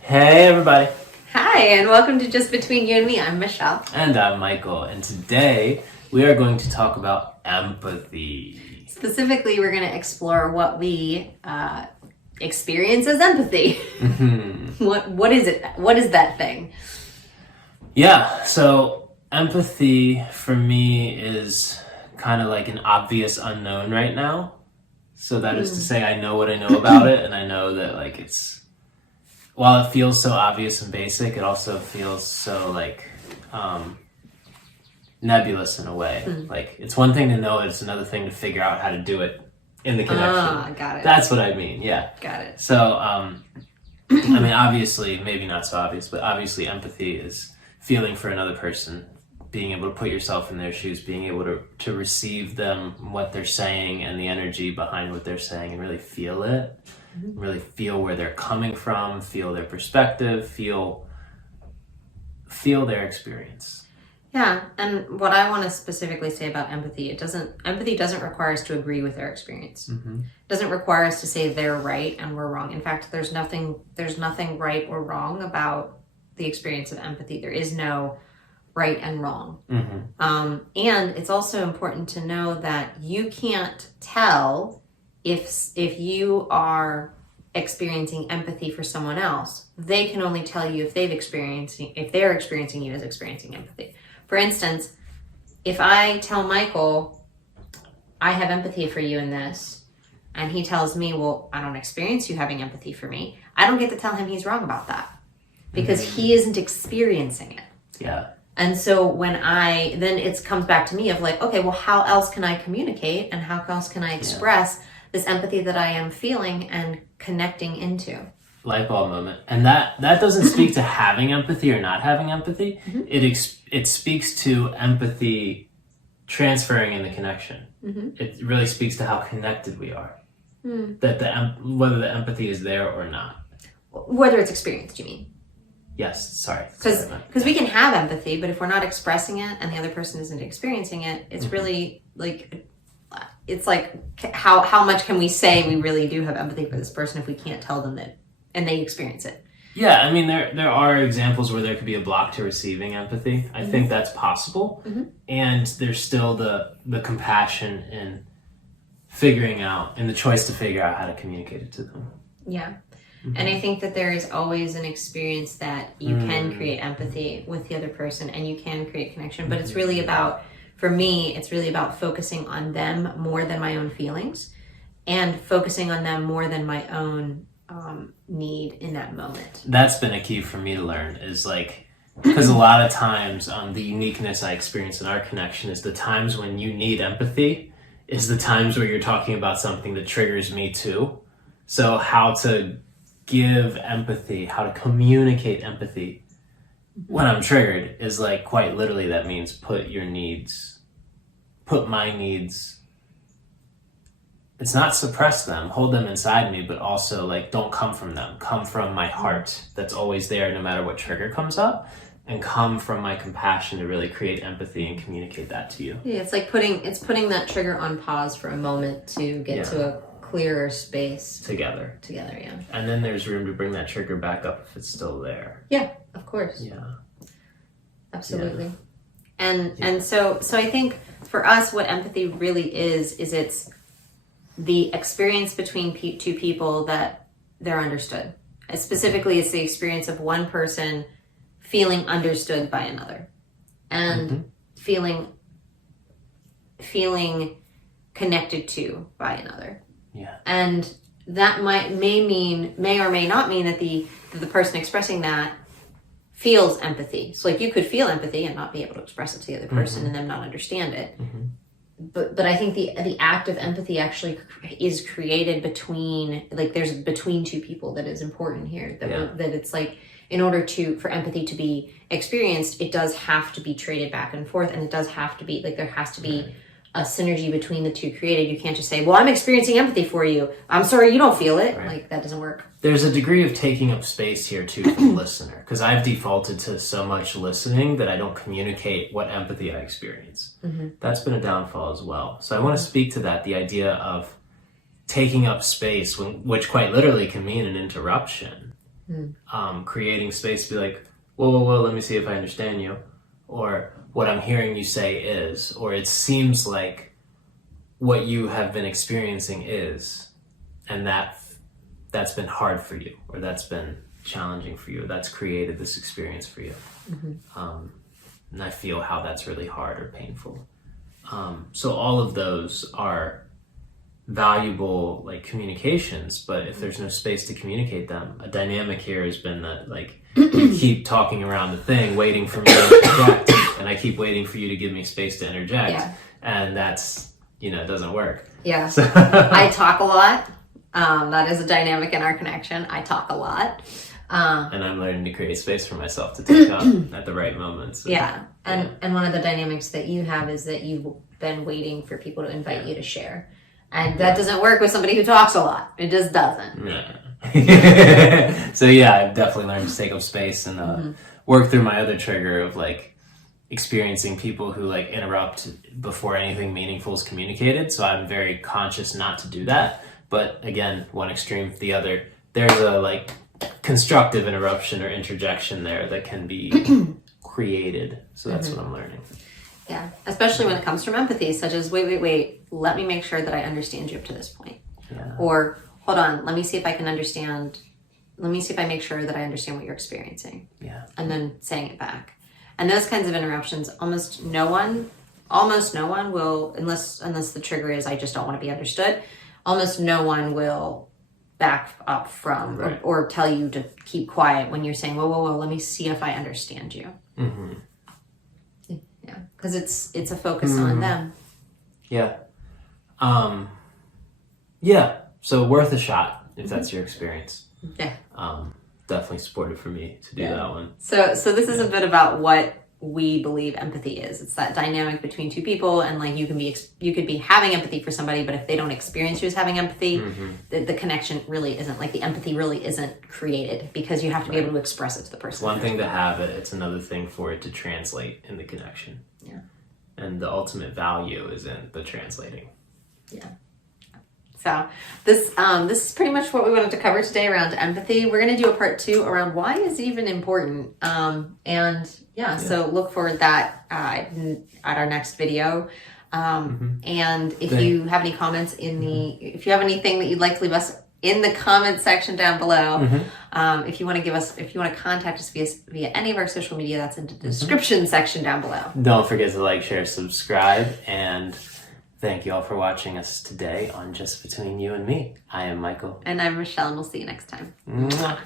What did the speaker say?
Hey everybody. Hi, and welcome to Just Between You and Me. I'm Michelle. And I'm Michael, and today we are going to talk about empathy. Specifically, we're going to explore what we experience as empathy. Mm-hmm. What is it? What is that thing? Yeah, so empathy for me is kind of like an obvious unknown right now. So that is to say, I know what I know about it, and I know that like while it feels so obvious and basic, it also feels so like nebulous in a way. Like it's one thing to know it, it's another thing to figure out how to do it in the connection. Got it. That's what I mean, yeah. Got it. So, I mean, obviously, maybe not so obvious, but obviously empathy is feeling for another person, being able to put yourself in their shoes, being able to receive them, what they're saying, and the energy behind what they're saying, and really feel it. Really feel where they're coming from, feel their perspective, feel their experience. Yeah, and what I want to specifically say about empathy, empathy doesn't require us to agree with their experience. It doesn't require us to say they're right and we're wrong. In fact, there's nothing right or wrong about the experience of empathy. There is no right and wrong. And it's also important to know that you can't tell if you are experiencing empathy for someone else. They can only tell you if they're experiencing you as experiencing empathy. For instance, if I tell Michael, I have empathy for you in this, and he tells me, well, I don't experience you having empathy for me, I don't get to tell him he's wrong about that because he isn't experiencing it. Yeah. And so then it comes back to me of like, okay, well, how else can I communicate and how else can I express this empathy that I am feeling and connecting into? Light bulb moment. And that doesn't speak to having empathy or not having empathy. It speaks to empathy transferring in the connection. It really speaks to how connected we are. That whether the empathy is there or not. Whether it's experienced, you mean? Yes, sorry. Because we can have empathy, but if we're not expressing it and the other person isn't experiencing it, it's really like, it's like how much can we say we really do have empathy for this person if we can't tell them that and they experience it? Yeah, I mean, there are examples where there could be a block to receiving empathy. I think that's possible. And there's still the compassion in figuring out, and the choice to figure out how to communicate it to them. Yeah. And I think that there is always an experience that you can create empathy with the other person and you can create connection. But it's really about, for me, it's really about focusing on them more than my own feelings and focusing on them more than my own need in that moment. That's been a key for me to learn, is like, because a lot of times the uniqueness I experience in our connection is the times when you need empathy is the times where you're talking about something that triggers me too. So how to give empathy, how to communicate empathy when I'm triggered is like quite literally that means put my needs, it's not suppress them, hold them inside me, but also like don't come from them, come from my heart that's always there no matter what trigger comes up, and come from my compassion to really create empathy and communicate that to you. Yeah, it's like putting that trigger on pause for a moment to get to a clearer space together, yeah. And then there's room to bring that trigger back up if it's still there. Yeah, of course. Yeah, absolutely. And so I think for us what empathy really is it's the experience between two people that they're understood. Specifically, it's the experience of one person feeling understood by another and feeling connected to by another. Yeah. And that may or may not mean that the person expressing that feels empathy. So like you could feel empathy and not be able to express it to the other person and them not understand it. But I think the act of empathy actually is created between two people that is important here. That it's like, in order for empathy to be experienced, it does have to be traded back and forth, and it does have to be like there has to be a synergy between the two created. You can't just say, well, I'm experiencing empathy for you, I'm sorry you don't feel it. Like that doesn't work. There's a degree of taking up space here too for the listener, because I've defaulted to so much listening that I don't communicate what empathy I experience. That's been a downfall as well. So I want to speak to that, the idea of taking up space, which quite literally can mean an interruption. Creating space to be like, whoa, let me see if I understand you. Or what I'm hearing you say is, or it seems like what you have been experiencing is, and that's been hard for you, or that's been challenging for you, or that's created this experience for you. And I feel how that's really hard or painful. So all of those are valuable like communications, but if there's no space to communicate them, a dynamic here has been that like you keep talking around the thing waiting for me to interject, and I keep waiting for you to give me space to interject, and that's, you know, it doesn't work. So. I talk a lot. That is a dynamic in our connection. I talk a lot. And I'm learning to create space for myself to take up at the right moments. And one of the dynamics that you have is that you've been waiting for people to invite you to share. And that doesn't work with somebody who talks a lot. It just doesn't. So I've definitely learned to take up space and work through my other trigger of like experiencing people who like interrupt before anything meaningful is communicated. So I'm very conscious not to do that. But again, one extreme to the other, there's a like constructive interruption or interjection there that can be created. So that's what I'm learning. Yeah, especially when it comes from empathy, such as, wait, let me make sure that I understand you up to this point. Or, hold on, let me see if I make sure that I understand what you're experiencing. And then saying it back. And those kinds of interruptions, almost no one will, unless the trigger is, I just don't want to be understood, almost no one will back up from or tell you to keep quiet when you're saying, whoa, let me see if I understand you. Because it's a focus on them. So worth a shot if that's your experience. Definitely supportive for me to do that one. So this is a bit about what we believe empathy is. It's that dynamic between two people, and like you could be having empathy for somebody, but if they don't experience you as having empathy, the connection really isn't, like the empathy really isn't created, because you have to be able to express it to the person. It's one thing to have it, it's another thing for it to translate in the connection. And the ultimate value is in the translating. So this is pretty much what we wanted to cover today around empathy. We're going to do a part 2 around why is it even important. So look for that at our next video. And if you have any comments if you have anything that you'd like to leave us in the comment section down below, if you want to contact us via any of our social media, that's in the description section down below. Don't forget to like, share, subscribe, and thank you all for watching us today on Just Between You and Me. I am Michael. And I'm Michelle, and we'll see you next time. Mwah.